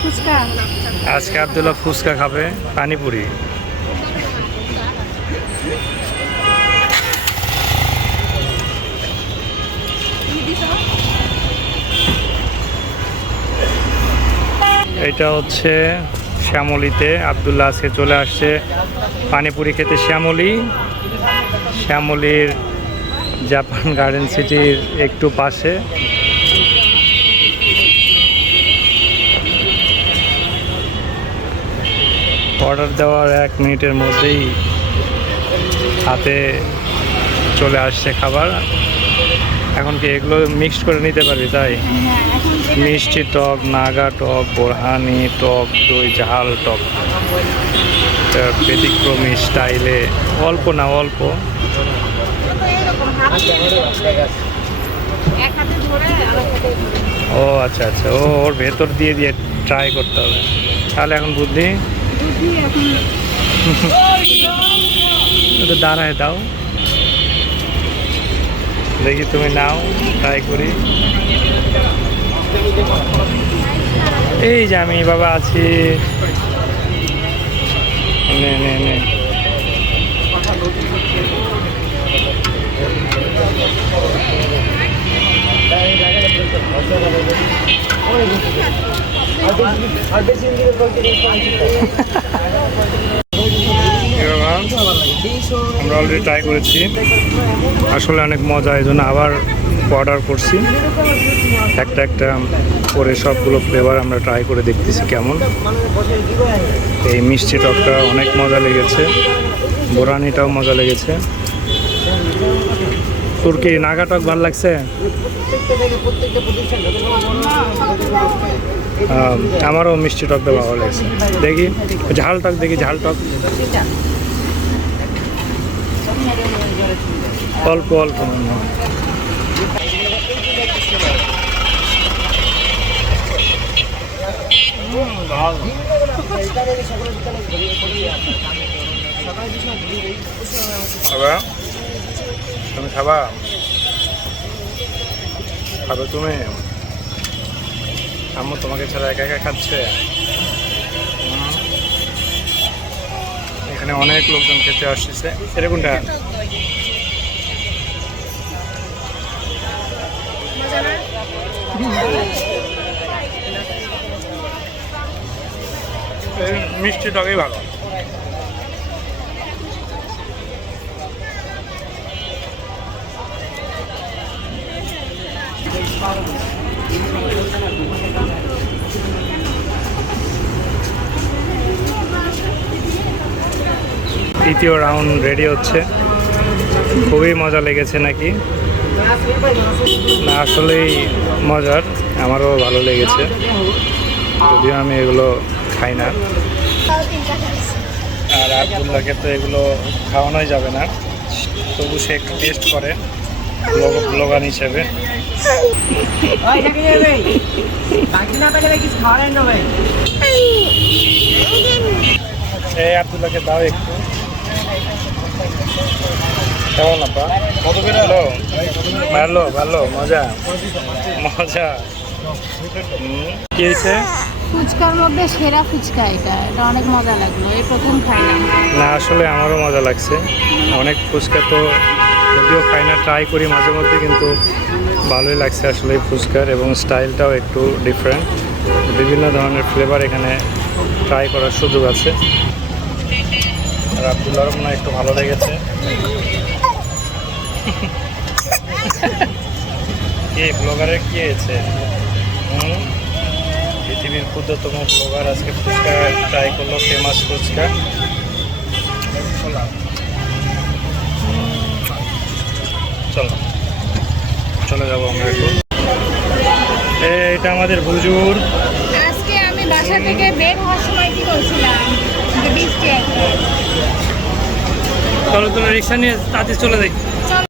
ফুচকা। আজকে আব্দুল্লাহ ফুচকা খাবে, পানিপুরি। এটা হচ্ছে শ্যামলীতে। আব্দুল্লাহ আজকে চলে আসছে পানিপুরি খেতে শ্যামলীর জাপান গার্ডেন সিটির একটু পাশে। অর্ডার দেওয়ার 1 মিনিটের মধ্যেই হাতে চলে আসছে খাবার। এখন কি এগুলো মিক্সড করে নিতে পারবি? তাই মিষ্টি টক, নাগা টক, বোরহানি টক, দই ঝাল টক, ব্যতিক্রমী স্টাইলে, অল্প না অল্প। ও আচ্ছা আচ্ছা, ওর ভেতর দিয়ে দিয়ে ট্রাই করতে হবে তাহলে। এখন বুদ্ধি ওটা দাঁড়ায় দাও, দেখি তুমি নাও, ট্রাই করি। এই যে আমি বাবা আছি, নে নে নে। আমরা অলরেডি ট্রাই করেছি, আসলে অনেক মজা, এই জন্য আবার অর্ডার করছি। একটা করে সবগুলো ফ্লেভার আমরা ট্রাই করে দেখতেছি কেমন। এই মিষ্টি টকটা অনেক মজা লেগেছে, বোরানিটাও মজা লেগেছে। তোর কি নাগা টক ভালো লাগছে? আমারও মিষ্টি টকটা ভালো লাগছে। দেখি ঝাল টক, দেখি ঝাল টক অল্প অল্প। তুমি খাবা? খাবে তুমি? আম্মু তোমাকে ছাড়া একা একা খাচ্ছে। এখানে অনেক লোকজন খেতে আসছে। এরকমটা মিষ্টি টকই ভালো। তৃতীয় রাউন্ড রেডি হচ্ছে। খুবই মজা লেগেছে নাকি? না আসলেই মজার, আমারও ভালো লেগেছে, যদিও আমি এগুলো খাই না। আর আব্দুল্লাহকে তো এগুলো খাওয়ানোই যাবে না, তবু সে একটু টেস্ট করে ব্লগার হিসেবে। এই আব্দুল্লাহকে দাও একটু। কেমন আপা? ভালো ভালো ভালো, মজা মজা। কি হয়েছে? ফুচকার মধ্যে সেরা ফুচকা এটা অনেক মজা লাগলো, এই প্রথম খাইলাম। না আসলে আমারও মজা লাগছে। অনেক ফুচকা তো যদিও খাই না, ট্রাই করি মাঝে মধ্যে, কিন্তু ভালোই লাগছে আসলে এই ফুচকার, এবং স্টাইলটাও একটু ডিফারেন্ট। বিভিন্ন ধরনের ফ্লেভার এখানে ট্রাই করার সুযোগ আছে। আর আব্দুল্লাহর মনে হয় একটু ভালো লেগেছে। কি ব্লগারের কি হয়েছে? পৃথিবীর ক্ষুদ্রতম ব্লগার আজকে ফুচকা ট্রাই করলো, ফেমাস ফুচকা। চলো চলে যাবো আমরা একটু। এটা আমাদের হুজুর। আজকে আমি বাসা থেকে বের হওয়ার সময় কি করছিলাম, বৃষ্টি। চলো রিক্সা নিয়ে তাড়াতাড়ি চলে যাই।